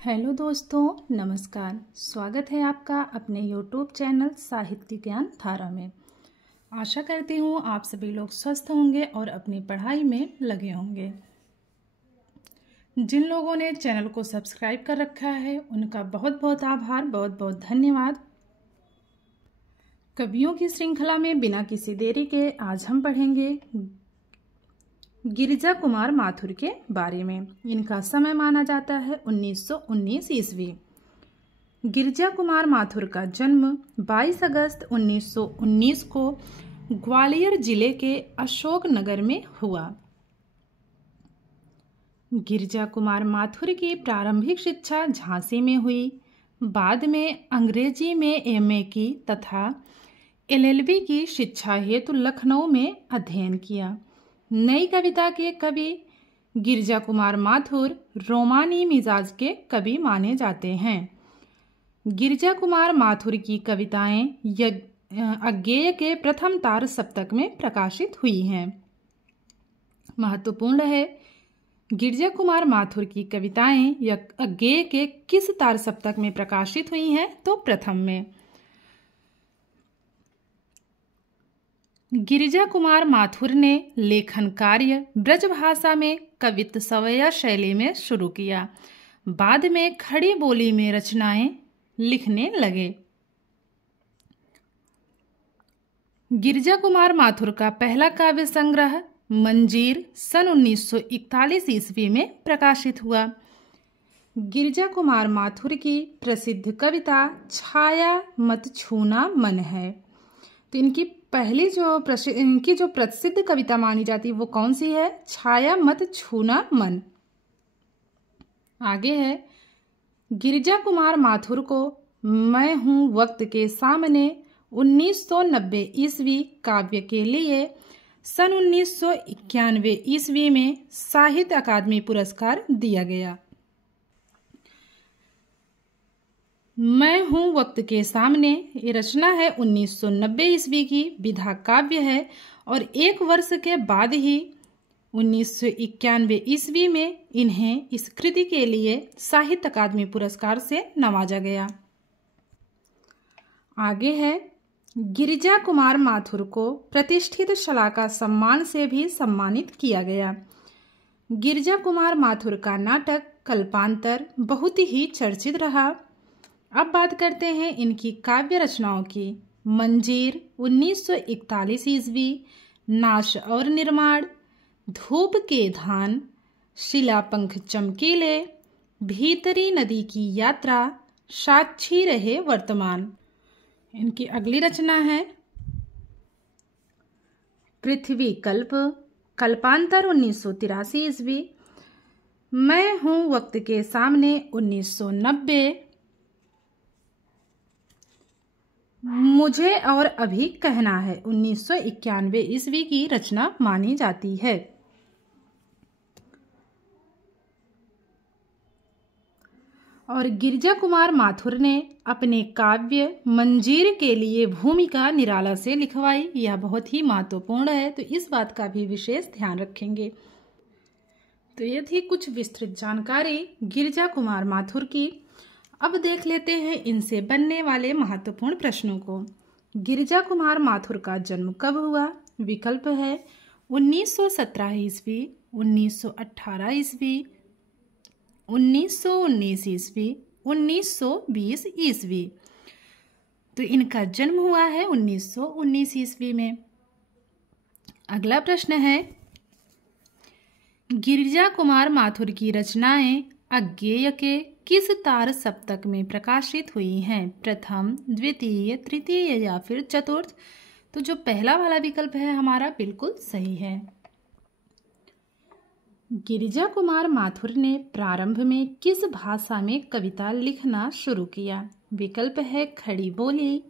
Hello दोस्तों, नमस्कार। स्वागत है आपका अपने YouTube चैनल साहित्य ज्ञान धारा में। आशा करती हूँ आप सभी लोग स्वस्थ होंगे और अपनी पढ़ाई में लगे होंगे। जिन लोगों ने चैनल को सब्सक्राइब कर रखा है उनका बहुत बहुत आभार, बहुत बहुत धन्यवाद। कवियों की श्रृंखला में बिना किसी देरी के आज हम पढ़ेंगे गिरिजा कुमार माथुर के बारे में। इनका समय माना जाता है 1919 ईस्वी। गिरिजा कुमार माथुर का जन्म 22 अगस्त 1919 को ग्वालियर जिले के अशोकनगर में हुआ। गिरिजा कुमार माथुर की प्रारंभिक शिक्षा झांसी में हुई। बाद में अंग्रेजी में एमए की तथा एलएलबी की शिक्षा हेतु लखनऊ में अध्ययन किया। नई कविता के कवि गिरिजा कुमार माथुर रोमानी मिजाज के कवि माने जाते हैं। गिरिजा कुमार माथुर की कविताएं अज्ञेय के प्रथम तार सप्तक में प्रकाशित हुई हैं। महत्वपूर्ण है, गिरिजा कुमार माथुर की कविताएं अज्ञेय के किस तार सप्तक में प्रकाशित हुई हैं? तो प्रथम में। गिरिजा कुमार माथुर ने लेखन कार्य ब्रजभाषा में कवित्त सवैया शैली में शुरू किया। बाद में खड़ी बोली में रचनाएं लिखने लगे। गिरिजा कुमार माथुर का पहला काव्य संग्रह मंजीर सन 1941 ईस्वी में प्रकाशित हुआ। गिरिजा कुमार माथुर की प्रसिद्ध कविता छाया मत छूना मन है। तो इनकी जो प्रसिद्ध कविता मानी जाती है वो कौन सी है? छाया मत छूना मन। आगे है, गिरिजा कुमार माथुर को मैं हूँ वक्त के सामने 1990 ईस्वी काव्य के लिए सन 1991 ईस्वी में साहित्य अकादमी पुरस्कार दिया गया। मैं हूँ वक्त के सामने ये रचना है 1990 ईस्वी की, विधा काव्य है और एक वर्ष के बाद ही 1991 ईस्वी में इन्हें इस कृति के लिए साहित्य अकादमी पुरस्कार से नवाजा गया। आगे है, गिरिजा कुमार माथुर को प्रतिष्ठित शलाका सम्मान से भी सम्मानित किया गया। गिरिजा कुमार माथुर का नाटक कल्पांतर बहुत ही चर्चित रहा। अब बात करते हैं इनकी काव्य रचनाओं की। मंजीर 1941 ईस्वी, नाश और निर्माण, धूप के धान, शिलापंख चमकीले, भीतरी नदी की यात्रा, साक्षी रहे वर्तमान। इनकी अगली रचना है पृथ्वी कल्प, कल्पांतर 1983 ईस्वी, मैं हूँ वक्त के सामने 1990, मुझे और अभी कहना है 1991 ईस्वी की रचना मानी जाती है। और गिरिजा कुमार माथुर ने अपने काव्य मंजीर के लिए भूमिका निराला से लिखवाई। यह बहुत ही महत्वपूर्ण है, तो इस बात का भी विशेष ध्यान रखेंगे। तो ये थी कुछ विस्तृत जानकारी गिरिजा कुमार माथुर की। अब देख लेते हैं इनसे बनने वाले महत्वपूर्ण प्रश्नों को। गिरिजा कुमार माथुर का जन्म कब हुआ? विकल्प है 1917 ईस्वी, 1918 ईस्वी, 1919 ईस्वी, 1920 ईस्वी। तो इनका जन्म हुआ है 1919 ईस्वी में। अगला प्रश्न है, गिरिजा कुमार माथुर की रचनाएं अज्ञेय के किस तार सप्तक में प्रकाशित हुई हैं? प्रथम, द्वितीय, तृतीय या फिर चतुर्थ? तो जो पहला वाला विकल्प है हमारा बिल्कुल सही है। गिरिजा कुमार माथुर ने प्रारंभ में किस भाषा में कविता लिखना शुरू किया? विकल्प है खड़ी बोली,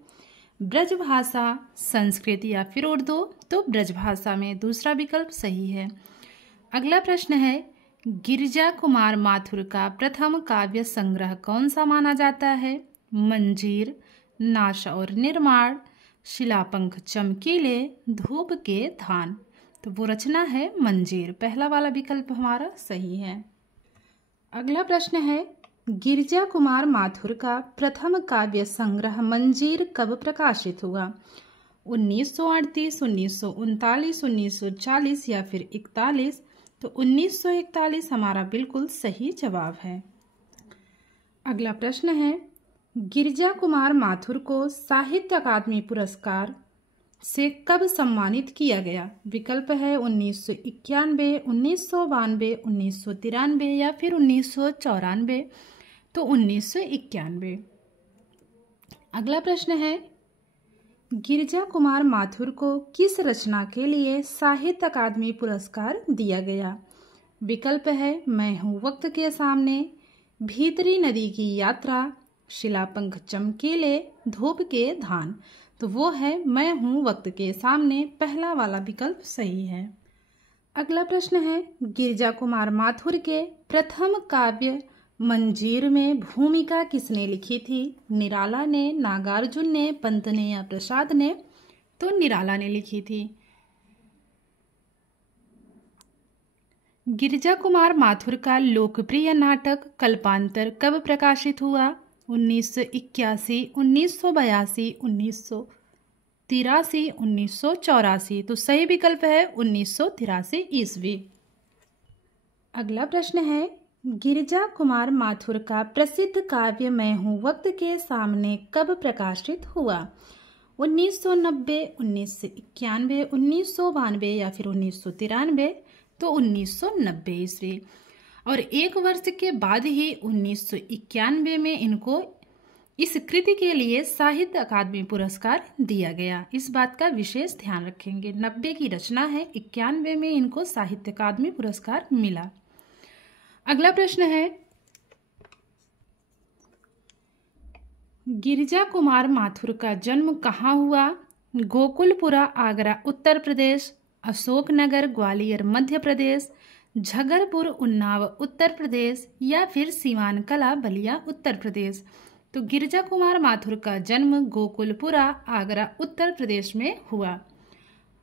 ब्रजभाषा, संस्कृत या फिर उर्दू। तो ब्रजभाषा में दूसरा विकल्प सही है। अगला प्रश्न है, गिरिजा कुमार माथुर का प्रथम काव्य संग्रह कौन सा माना जाता है? मंजीर, नाश और निर्माण, शिलापंख चमकीले, धूप के धान। तो वो रचना है मंजीर। पहला वाला विकल्प हमारा सही है। अगला प्रश्न है, गिरिजा कुमार माथुर का प्रथम काव्य संग्रह मंजीर कब प्रकाशित हुआ? 1938, 1939, 1940 या फिर 41? तो 1941 हमारा बिल्कुल सही जवाब है। अगला प्रश्न है, गिरिजा कुमार माथुर को साहित्य अकादमी पुरस्कार से कब सम्मानित किया गया? विकल्प है 1991, 1992, 1993 या फिर 1994? तो 1991। अगला प्रश्न है, गिरिजा कुमार माथुर को किस रचना के लिए साहित्य अकादमी पुरस्कार दिया गया? विकल्प है मैं हूँ वक्त के सामने, भीतरी नदी की यात्रा, शिलापंख चमकीले, धूप के धान। तो वो है मैं हूँ वक्त के सामने, पहला वाला विकल्प सही है। अगला प्रश्न है, गिरिजा कुमार माथुर के प्रथम काव्य मंजीर में भूमिका किसने लिखी थी? निराला ने, नागार्जुन ने, पंत ने या प्रसाद ने? तो निराला ने लिखी थी। गिरिजा कुमार माथुर का लोकप्रिय नाटक कल्पांतर कब प्रकाशित हुआ? 1981, 1982, 1983, 1984? तो सही विकल्प है 1983 ईस्वी। अगला प्रश्न है, गिरिजा कुमार माथुर का प्रसिद्ध काव्य मैं हूँ वक्त के सामने कब प्रकाशित हुआ? 1990, 1991, 1992 या फिर 1993? तो 1990 ईस्वी। और एक वर्ष के बाद ही 1991 में इनको इस कृति के लिए साहित्य अकादमी पुरस्कार दिया गया। इस बात का विशेष ध्यान रखेंगे। 90 की रचना है, 91 में इनको साहित्य अकादमी पुरस्कार मिला। अगला प्रश्न है, गिरिजा कुमार माथुर का जन्म कहाँ हुआ? गोकुलपुरा आगरा उत्तर प्रदेश, अशोकनगर ग्वालियर मध्य प्रदेश, झगरपुर उन्नाव उत्तर प्रदेश या फिर सीवान कला बलिया उत्तर प्रदेश? तो गिरिजा कुमार माथुर का जन्म गोकुलपुरा आगरा उत्तर प्रदेश में हुआ।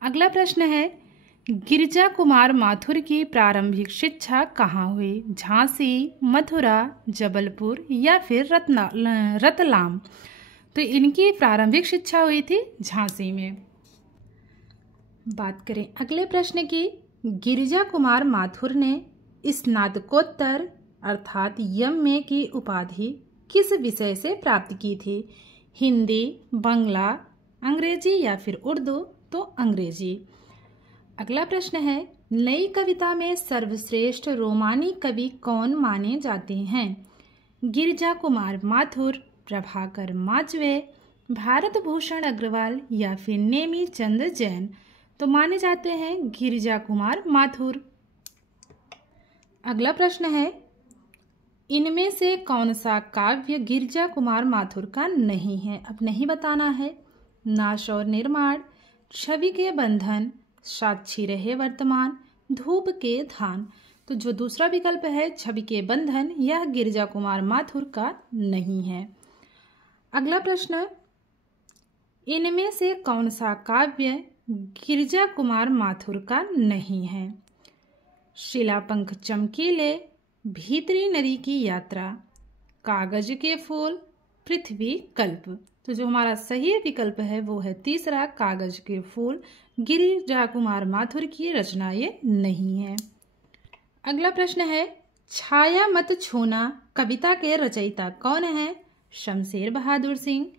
अगला प्रश्न है, गिरिजा कुमार माथुर की प्रारंभिक शिक्षा कहाँ हुई? झांसी, मथुरा, जबलपुर या फिर रतलाम? तो इनकी प्रारंभिक शिक्षा हुई थी झांसी में। बात करें अगले प्रश्न की, गिरिजा कुमार माथुर ने स्नातकोत्तर अर्थात एमए की उपाधि किस विषय से प्राप्त की थी? हिंदी, बांग्ला, अंग्रेजी या फिर उर्दू? तो अंग्रेजी। अगला प्रश्न है, नई कविता में सर्वश्रेष्ठ रोमानी कवि कौन माने जाते हैं? गिरिजा कुमार माथुर, प्रभाकर माजवे, भारत भूषण अग्रवाल या फिर नेमी चंद जैन? तो माने जाते हैं गिरिजा कुमार माथुर। अगला प्रश्न है, इनमें से कौन सा काव्य गिरिजा कुमार माथुर का नहीं है? अब नहीं बताना है। नाश और निर्माण, छवि के बंधन, साक्षी रहे वर्तमान, धूप के धान? तो जो दूसरा विकल्प है छवि के बंधन, यह गिरिजा कुमार माथुर का नहीं है। अगला प्रश्न, इनमें से कौन सा काव्य गिरिजा कुमार माथुर का नहीं है? शिलापंख चमकीले, भीतरी नदी की यात्रा, कागज के फूल, पृथ्वी कल्प? तो जो हमारा सही विकल्प है वो है तीसरा, कागज के फूल। गिरिजा कुमार माथुर की रचना ये नहीं है। अगला प्रश्न है, छाया मत छूना कविता के रचयिता कौन है? शमशेर बहादुर सिंह,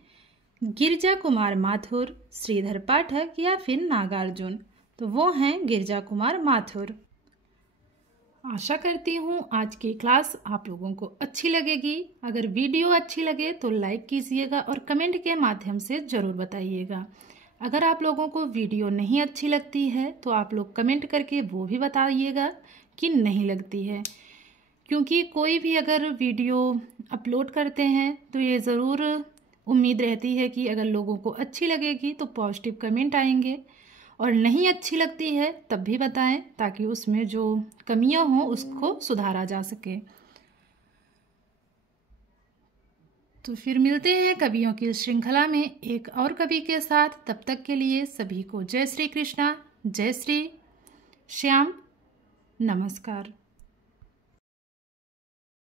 गिरिजा कुमार माथुर, श्रीधर पाठक या फिर नागार्जुन? तो वो हैं गिरिजा कुमार माथुर। आशा करती हूँ आज की क्लास आप लोगों को अच्छी लगेगी। अगर वीडियो अच्छी लगे तो लाइक कीजिएगा और कमेंट के माध्यम से ज़रूर बताइएगा। अगर आप लोगों को वीडियो नहीं अच्छी लगती है तो आप लोग कमेंट करके वो भी बताइएगा कि नहीं लगती है, क्योंकि कोई भी अगर वीडियो अपलोड करते हैं तो ये ज़रूर उम्मीद रहती है कि अगर लोगों को अच्छी लगेगी तो पॉजिटिव कमेंट आएंगे, और नहीं अच्छी लगती है तब भी बताएं ताकि उसमें जो कमियां हों उसको सुधारा जा सके। तो फिर मिलते हैं कवियों की श्रृंखला में एक और कवि के साथ। तब तक के लिए सभी को जय श्री कृष्णा, जय श्री श्याम, नमस्कार।